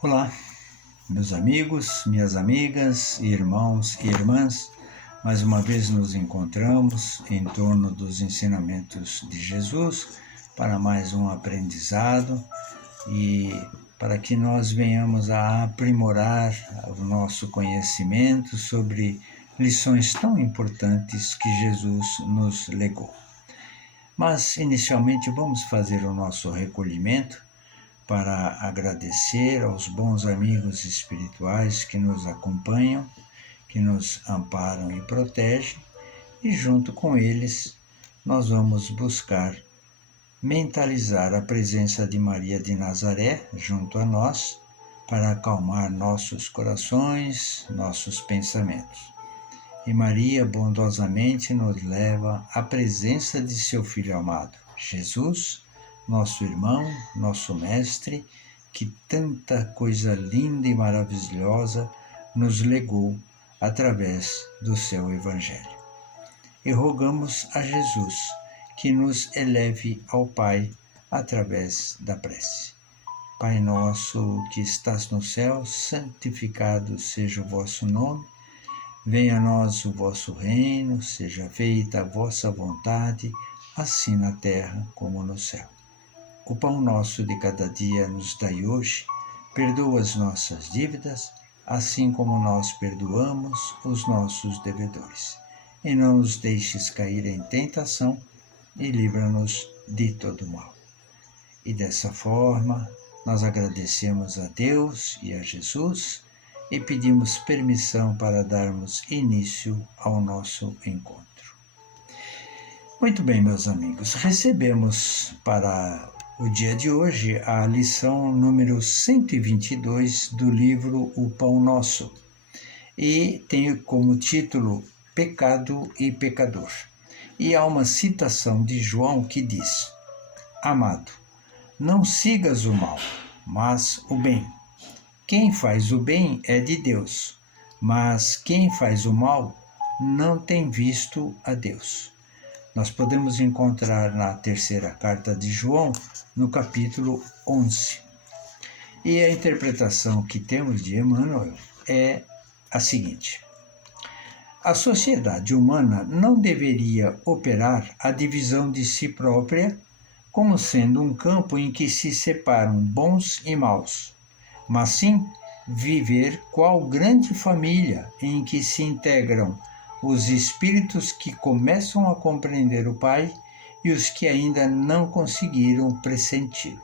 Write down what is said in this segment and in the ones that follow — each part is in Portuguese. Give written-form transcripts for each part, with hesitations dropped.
Olá, meus amigos, minhas amigas, irmãos e irmãs. Mais uma vez nos encontramos em torno dos ensinamentos de Jesus para mais um aprendizado e para que nós venhamos a aprimorar o nosso conhecimento sobre lições tão importantes que Jesus nos legou. Mas, inicialmente, vamos fazer o nosso recolhimento para agradecer aos bons amigos espirituais que nos acompanham, que nos amparam e protegem, e junto com eles nós vamos buscar mentalizar a presença de Maria de Nazaré junto a nós para acalmar nossos corações, nossos pensamentos. E Maria bondosamente nos leva à presença de seu Filho amado, Jesus, nosso irmão, nosso mestre, que tanta coisa linda e maravilhosa nos legou através do seu Evangelho. E rogamos a Jesus que nos eleve ao Pai através da prece. Pai nosso que estás no céu, santificado seja o vosso nome. Venha a nós o vosso reino, seja feita a vossa vontade, assim na terra como no céu. O pão nosso de cada dia nos dai hoje, perdoa as nossas dívidas, assim como nós perdoamos os nossos devedores. E não nos deixes cair em tentação, e livra-nos de todo mal. E dessa forma, nós agradecemos a Deus e a Jesus, e pedimos permissão para darmos início ao nosso encontro. Muito bem, meus amigos, recebemos para o dia de hoje a lição número 122 do livro O Pão Nosso, e tem como título Pecado e Pecador. E há uma citação de João que diz: Amado, não sigas o mal, mas o bem. Quem faz o bem é de Deus, mas quem faz o mal não tem visto a Deus. Nós podemos encontrar na terceira carta de João, no capítulo 11. E a interpretação que temos de Emmanuel é a seguinte: a sociedade humana não deveria operar a divisão de si própria como sendo um campo em que se separam bons e maus, mas sim viver qual grande família em que se integram os espíritos que começam a compreender o Pai e os que ainda não conseguiram pressenti-lo.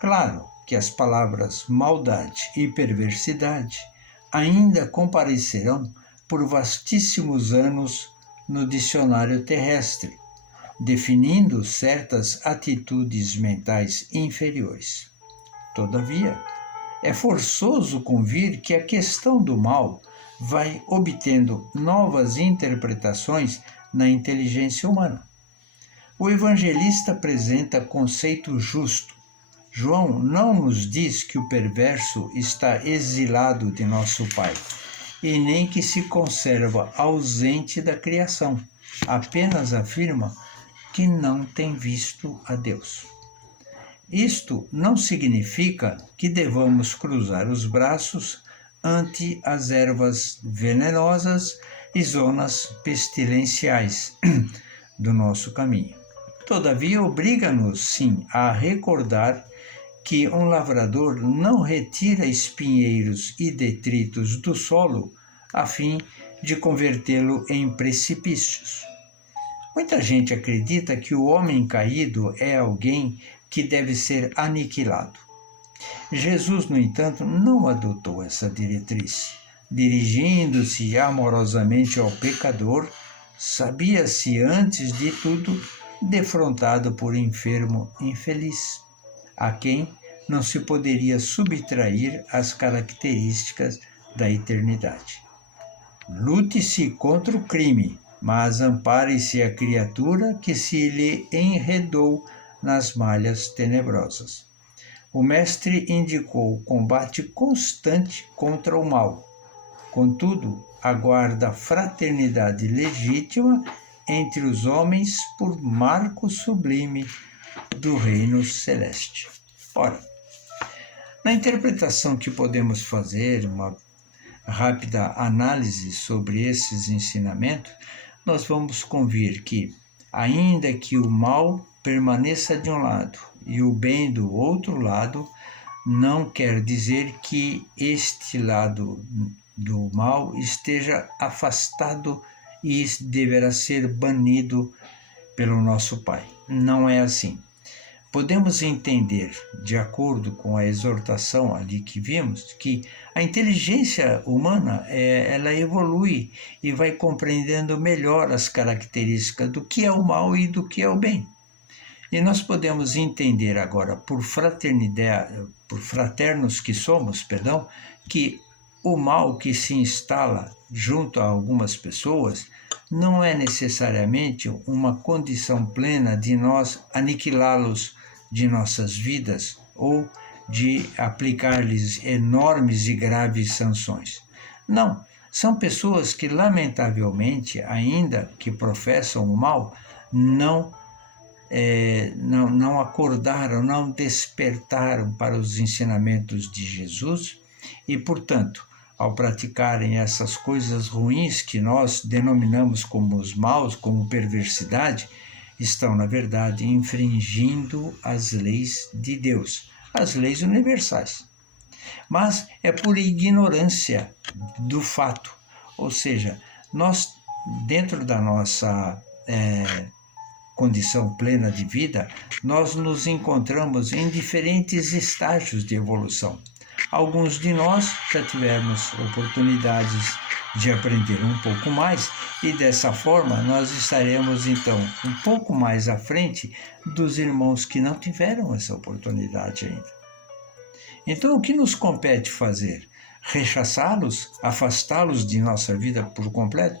Claro que as palavras maldade e perversidade ainda comparecerão por vastíssimos anos no dicionário terrestre, definindo certas atitudes mentais inferiores. Todavia, é forçoso convir que a questão do mal vai obtendo novas interpretações na inteligência humana. O evangelista apresenta conceito justo. João não nos diz que o perverso está exilado de nosso Pai, e nem que se conserva ausente da criação. Apenas afirma que não tem visto a Deus. Isto não significa que devamos cruzar os braços ante as ervas venenosas e zonas pestilenciais do nosso caminho. Todavia, obriga-nos, sim, a recordar que um lavrador não retira espinheiros e detritos do solo a fim de convertê-lo em precipícios. Muita gente acredita que o homem caído é alguém que deve ser aniquilado. Jesus, no entanto, não adotou essa diretriz. Dirigindo-se amorosamente ao pecador, sabia-se antes de tudo defrontado por enfermo infeliz, a quem não se poderia subtrair as características da eternidade. Lute-se contra o crime, mas ampare-se a criatura que se lhe enredou nas malhas tenebrosas. O mestre indicou o combate constante contra o mal. Contudo, aguarda a fraternidade legítima entre os homens por marco sublime do reino celeste. Ora, Na interpretação que podemos fazer, uma rápida análise sobre esses ensinamentos, nós vamos convir que, ainda que o mal permaneça de um lado e o bem do outro lado, não quer dizer que este lado do mal esteja afastado e deverá ser banido pelo nosso Pai. Não é assim. Podemos entender, de acordo com a exortação ali que vimos, que a inteligência humana ela evolui e vai compreendendo melhor as características do que é o mal e do que é o bem. E nós podemos entender agora, por fraternidade, por fraternos que somos, que o mal que se instala junto a algumas pessoas não é necessariamente uma condição plena de nós aniquilá-los de nossas vidas ou de aplicar-lhes enormes e graves sanções. Não, são pessoas que, lamentavelmente, ainda que professam o mal, não acordaram, não despertaram para os ensinamentos de Jesus e, portanto, ao praticarem essas coisas ruins que nós denominamos como os maus, como perversidade, estão, na verdade, infringindo as leis de Deus, as leis universais. Mas é por ignorância do fato, ou seja, nós, dentro da nossa condição plena de vida, nós nos encontramos em diferentes estágios de evolução. Alguns de nós já tivemos oportunidades de aprender um pouco mais e dessa forma nós estaremos então um pouco mais à frente dos irmãos que não tiveram essa oportunidade ainda. Então o que nos compete fazer? Rechaçá-los? Afastá-los de nossa vida por completo?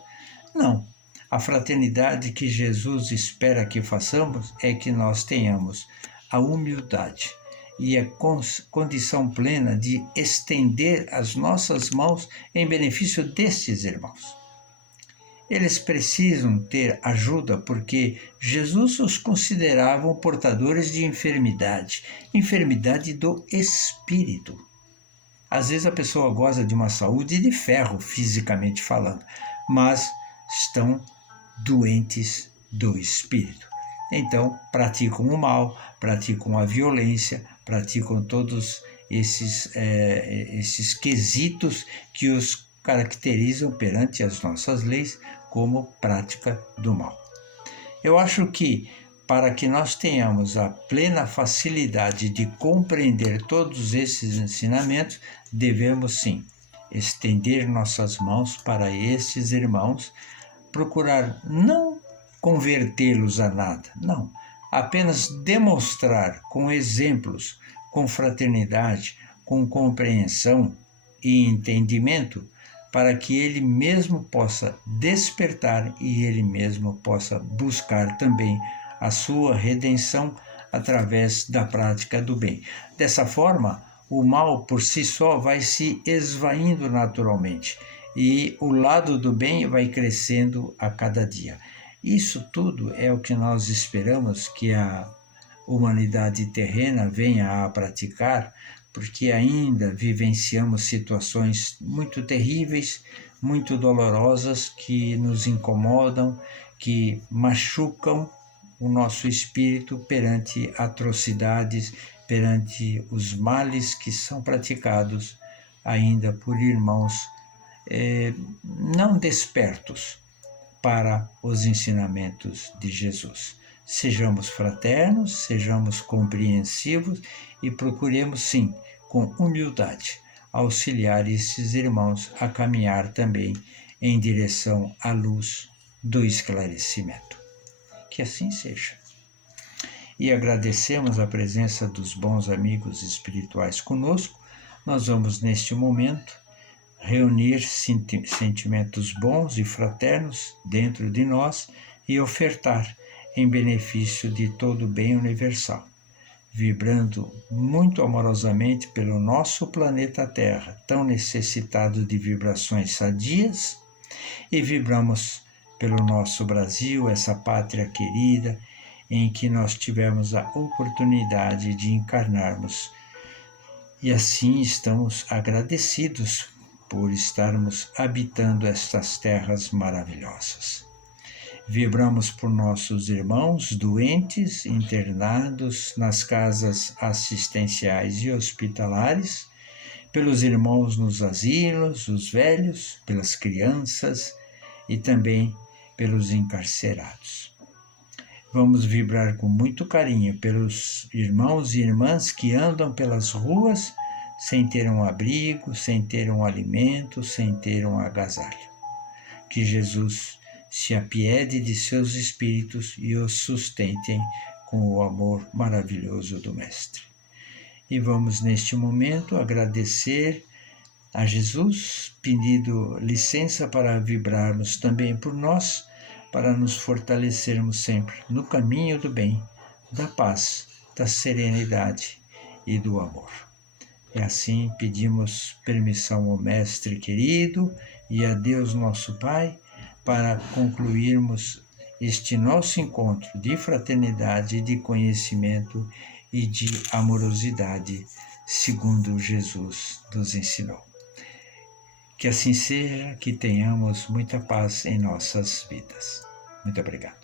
Não. A fraternidade que Jesus espera que façamos é que nós tenhamos a humildade e a condição plena de estender as nossas mãos em benefício destes irmãos. Eles precisam ter ajuda porque Jesus os considerava portadores de enfermidade do espírito. Às vezes a pessoa goza de uma saúde de ferro, fisicamente falando, mas estão doentes do espírito. Então, praticam o mal, praticam a violência, praticam todos esses quesitos que os caracterizam perante as nossas leis como prática do mal. Eu acho que, para que nós tenhamos a plena facilidade de compreender todos esses ensinamentos, devemos sim estender nossas mãos para esses irmãos, procurar não convertê-los a nada, não, apenas demonstrar com exemplos, com fraternidade, com compreensão e entendimento, para que ele mesmo possa despertar e ele mesmo possa buscar também a sua redenção através da prática do bem. Dessa forma, o mal por si só vai se esvaindo naturalmente e o lado do bem vai crescendo a cada dia. Isso tudo é o que nós esperamos que a humanidade terrena venha a praticar, porque ainda vivenciamos situações muito terríveis, muito dolorosas, que nos incomodam, que machucam o nosso espírito perante atrocidades, perante os males que são praticados ainda por irmãos não despertos para os ensinamentos de Jesus. Sejamos fraternos, sejamos compreensivos e procuremos, sim, com humildade, auxiliar esses irmãos a caminhar também em direção à luz do esclarecimento. Que assim seja. E agradecemos a presença dos bons amigos espirituais conosco. Nós vamos, neste momento, reunir sentimentos bons e fraternos dentro de nós e ofertar em benefício de todo o bem universal, vibrando muito amorosamente pelo nosso planeta Terra, tão necessitado de vibrações sadias, e vibramos pelo nosso Brasil, essa pátria querida, em que nós tivemos a oportunidade de encarnarmos E assim estamos agradecidos por estarmos habitando estas terras maravilhosas. Vibramos por nossos irmãos doentes, internados nas casas assistenciais e hospitalares, pelos irmãos nos asilos, os velhos, pelas crianças e também pelos encarcerados. Vamos vibrar com muito carinho pelos irmãos e irmãs que andam pelas ruas sem ter um abrigo, sem ter um alimento, sem ter um agasalho. Que Jesus se apiede de seus espíritos e os sustentem com o amor maravilhoso do Mestre. E vamos, neste momento, agradecer a Jesus, pedindo licença para vibrarmos também por nós, para nos fortalecermos sempre no caminho do bem, da paz, da serenidade e do amor. E assim pedimos permissão ao Mestre querido e a Deus nosso Pai para concluirmos este nosso encontro de fraternidade, de conhecimento e de amorosidade, segundo Jesus nos ensinou. Que assim seja, que tenhamos muita paz em nossas vidas. Muito obrigado.